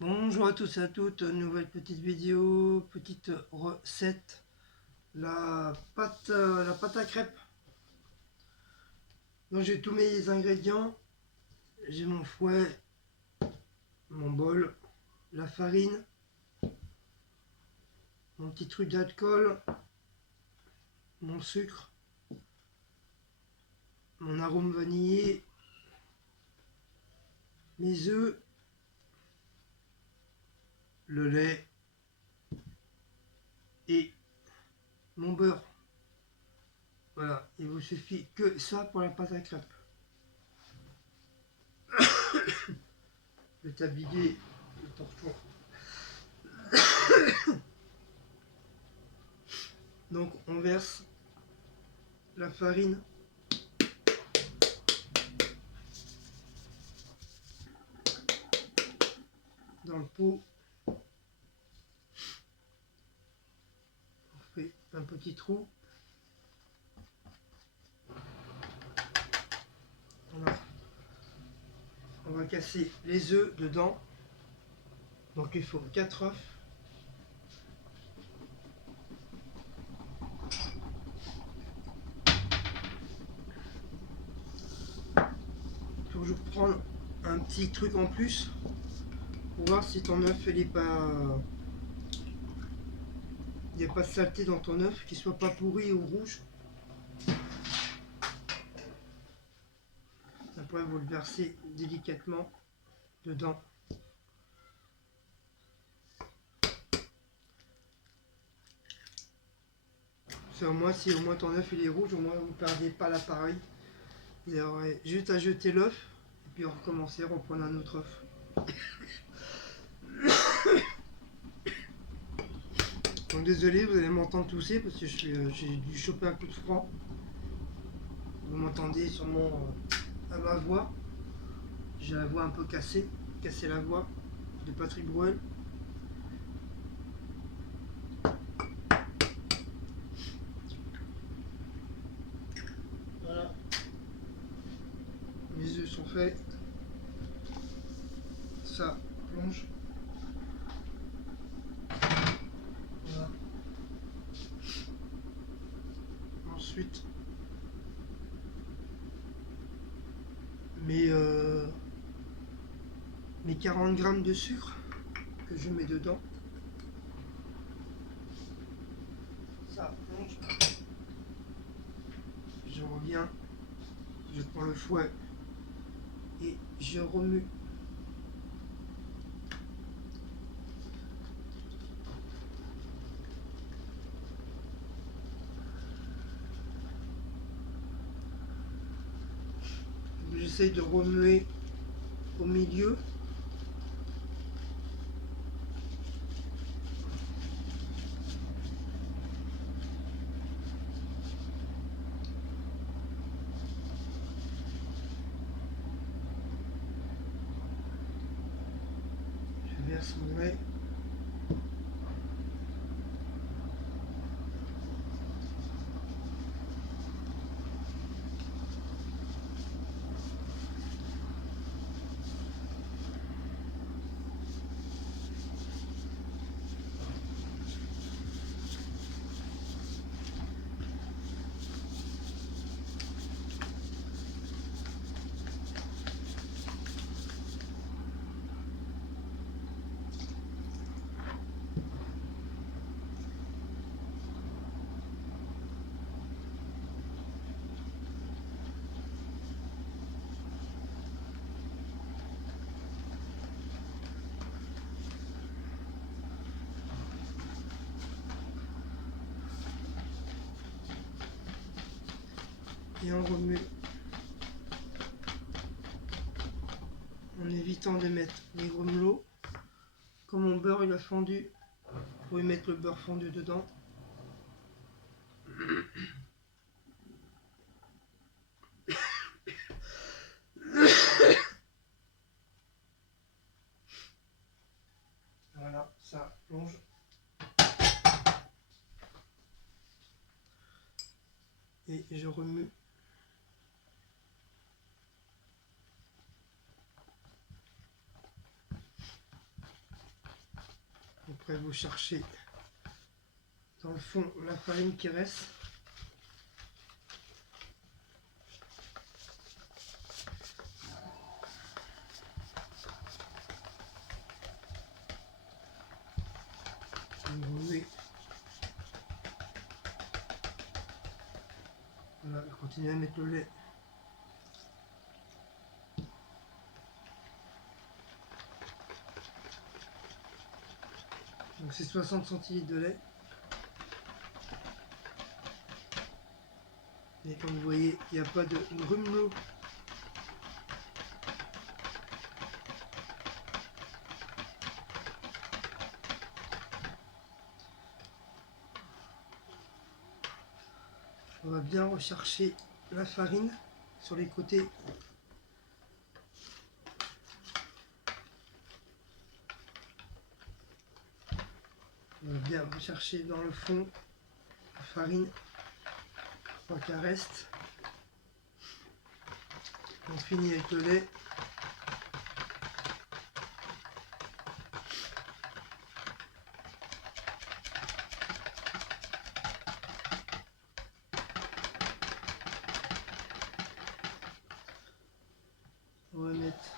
Bonjour à tous et à toutes, nouvelle petite vidéo, petite recette, la pâte à crêpes. Donc j'ai tous mes ingrédients, j'ai mon fouet, mon bol, la farine, mon petit truc d'alcool, mon sucre, mon arôme vanillé, mes œufs, le lait et mon beurre. Voilà, il vous suffit que ça pour la pâte à crêpes. Je vais t'habiller le torchon. Donc on verse la farine dans le pot. On fait un petit trou. Voilà. On va casser les œufs dedans. Donc il faut 4 œufs. Toujours prendre un petit truc en plus pour voir si ton œuf il n'y a pas de saleté dans ton œuf, qu'il soit pas pourri ou rouge. Après vous le versez délicatement dedans. C'est au moins si au moins ton œuf il est rouge, au moins vous ne perdez pas l'appareil. Vous aurez juste à jeter l'œuf et puis recommencer, reprendre un autre œuf. Donc désolé, vous allez m'entendre tousser parce que j'ai dû choper un coup de froid. Vous m'entendez sûrement à ma voix. J'ai la voix un peu cassée la voix de Patrick Bruel. Voilà. Les œufs sont faits. Ça plonge. Voilà. Ensuite, mes 40 grammes de sucre que je mets dedans. Ça plonge. Je reviens. Je prends le fouet et je remue. J'essaye de remuer au milieu. Je verse mon lait. Et on remue en évitant de mettre les grumelots. Comme mon beurre il a fondu, vous pouvez mettre le beurre fondu dedans. Voilà, ça plonge. Et je remue. Après vous cherchez dans le fond la farine qui reste. Oui. Voilà, continuez à mettre le lait. Donc c'est 60 centilitres de lait. Et comme vous voyez, il n'y a pas de grumeaux. On va bien rechercher la farine sur les côtés. On va bien rechercher dans le fond la farine pour qu'elle reste. On finit avec le lait. On va mettre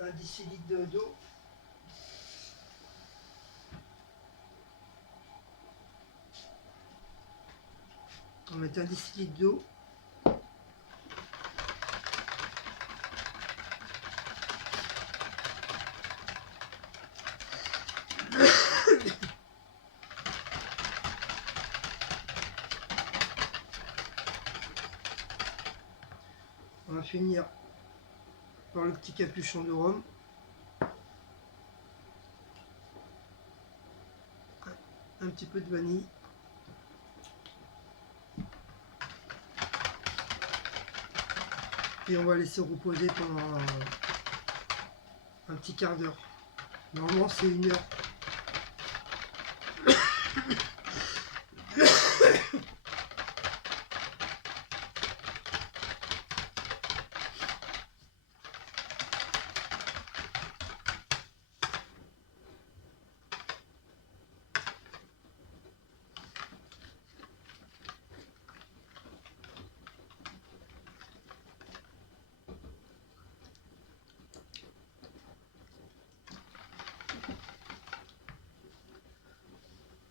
un décilitre d'eau. On va mettre un décilitre d'eau. On va finir par le petit capuchon de rhum. Un petit peu de vanille. Et on va laisser reposer pendant un petit quart d'heure. Normalement c'est 1 heure.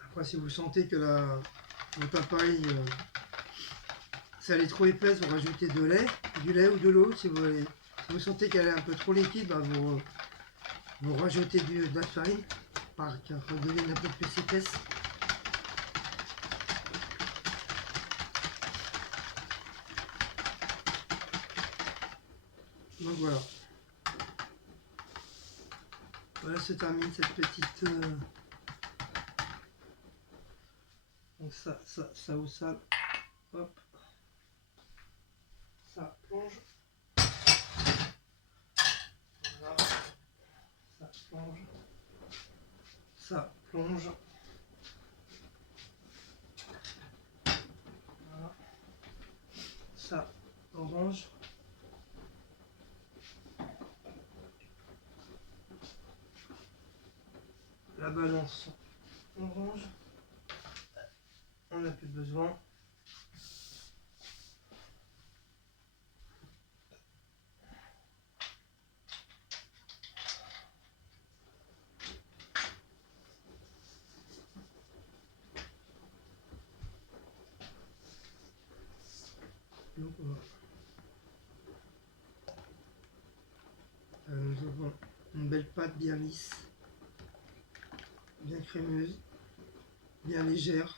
Après, si vous sentez que votre appareil, ça elle est trop épaisse, vous rajoutez du lait ou de l'eau. Si vous sentez qu'elle est un peu trop liquide, bah vous rajoutez de la farine pour qu'elle redevienne un peu plus épaisse. Donc voilà. Voilà se termine cette petite... Donc ça ou ça. Hop. Ça plonge. Voilà. Ça plonge. Ça plonge. Voilà. Ça orange. La balance orange. On n'a plus besoin. Donc, nous avons une belle pâte bien lisse, bien crémeuse, bien légère.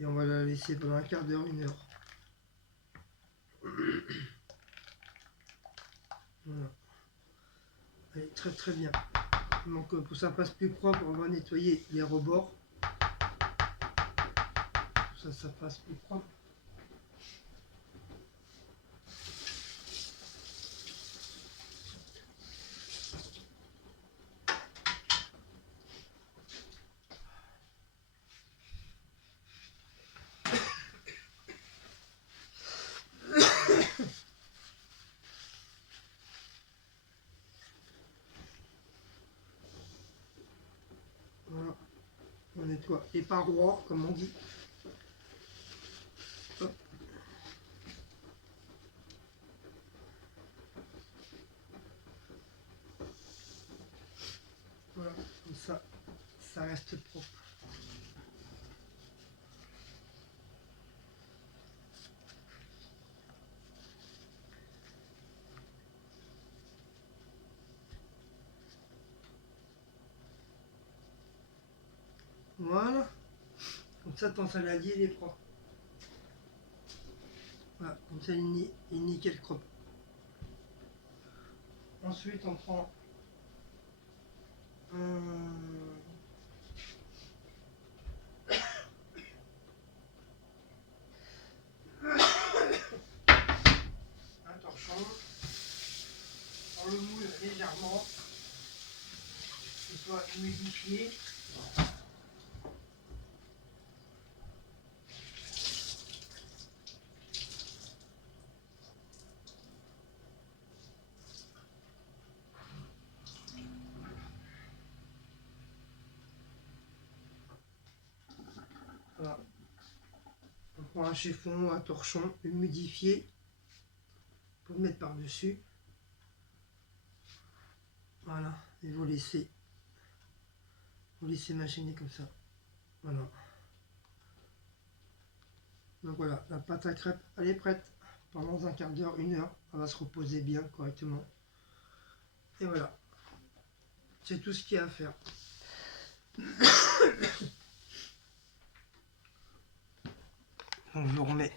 Et on va la laisser pendant un quart d'heure, 1 heure. Voilà. Elle est très très bien. Donc pour que ça passe plus propre, on va nettoyer les rebords. Ça passe plus propre. nettoie les parois, comme on dit. Hop. Voilà, comme ça reste propre. Voilà, comme ça ton saladier il est propre. Voilà, comme ça il est nickel propre. Ensuite on prend un torchon, on le moule légèrement, qu'il soit humidifié. Voilà. On prend un chiffon, un torchon humidifié pour le mettre par-dessus. Voilà, et vous laissez machiner comme ça. Voilà. Donc voilà, la pâte à crêpes, elle est prête. Pendant un quart d'heure, 1 heure, elle va se reposer bien, correctement. Et voilà. C'est tout ce qu'il y a à faire. Donc je vous remets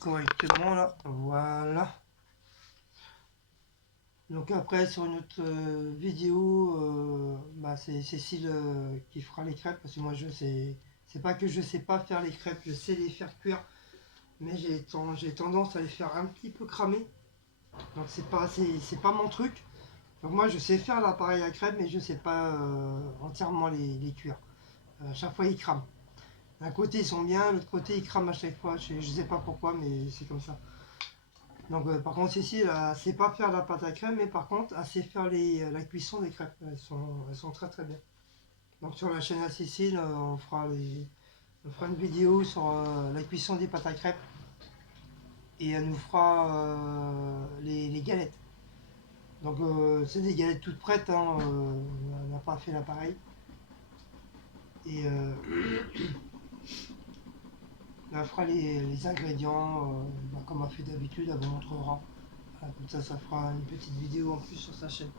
correctement là. Voilà. Donc après sur une autre vidéo, c'est Cécile qui fera les crêpes, parce que moi c'est pas que je sais pas faire les crêpes, je sais les faire cuire, mais j'ai tendance à les faire un petit peu cramer. Donc c'est pas mon truc. Donc moi je sais faire l'appareil à crêpes, mais je sais pas entièrement les cuire. À chaque fois ils crament. D'un côté ils sont bien, l'autre côté ils crament à chaque fois. Je sais pas pourquoi, mais c'est comme ça. Donc par contre Cécile, elle sait pas faire la pâte à crème, mais par contre elle sait faire la cuisson des crêpes. Elles sont très très bien. Donc sur la chaîne à Cécile, on fera une vidéo sur la cuisson des pâtes à crêpes. Et elle nous fera les galettes. Donc c'est des galettes toutes prêtes, hein, on n'a pas fait l'appareil. Et elle fera les ingrédients, comme elle fait d'habitude, elle vous montrera. Voilà, comme ça fera une petite vidéo en plus sur sa chaîne.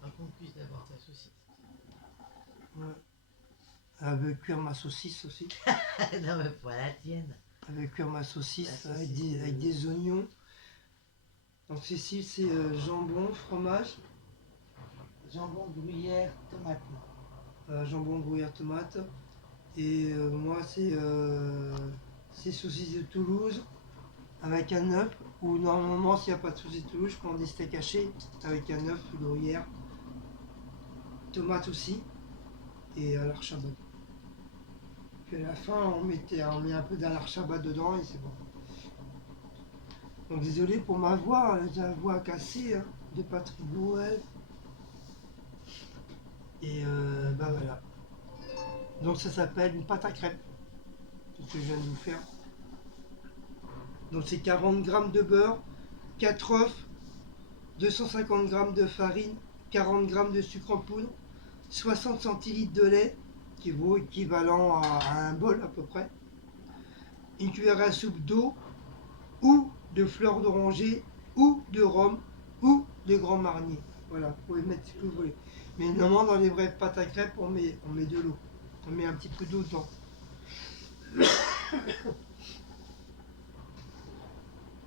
Par contre, puisse d'abord ta saucisse. Ouais. Elle veut cuire ma saucisse aussi. Non, mais pas la tienne. Elle veut cuire ma saucisse, La avec, saucisse avec des oignons. Donc Cécile, c'est jambon, fromage. Jambon, gruyère, tomate. Jambon, gruyère, tomate. Et moi, c'est saucisse de Toulouse avec un œuf. Ou normalement, s'il n'y a pas de saucisse de Toulouse, je prends des steaks hachés avec un œuf, gruyère, tomate aussi. Et à l'archabat. Puis à la fin, on met un peu d'archabat dedans et c'est bon. Donc désolé pour ma voix, j'ai la voix cassée hein, de Patrick Bruel. Et voilà. Donc ça s'appelle une pâte à crêpes. C'est ce que je viens de vous faire. Donc c'est 40 g de beurre, 4 œufs, 250 g de farine, 40 g de sucre en poudre, 60 centilitres de lait, qui vaut équivalent à un bol à peu près, une cuillère à soupe d'eau, ou de fleurs d'oranger, ou de rhum, ou de Grand Marnier. Voilà, vous pouvez mettre ce que vous voulez. Mais normalement dans les vraies pâtes à crêpes, on met de l'eau. On met un petit peu d'eau dedans.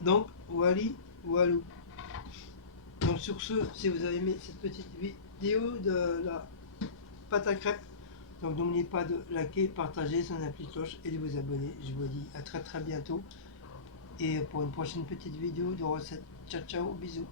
Donc, wally, walou. Donc sur ce, si vous avez aimé cette petite vidéo de la pâte à crêpes, donc n'oubliez pas de liker, partager, sonner la petite cloche et de vous abonner. Je vous dis à très très bientôt. Et pour une prochaine petite vidéo de recette. Ciao ciao, bisous.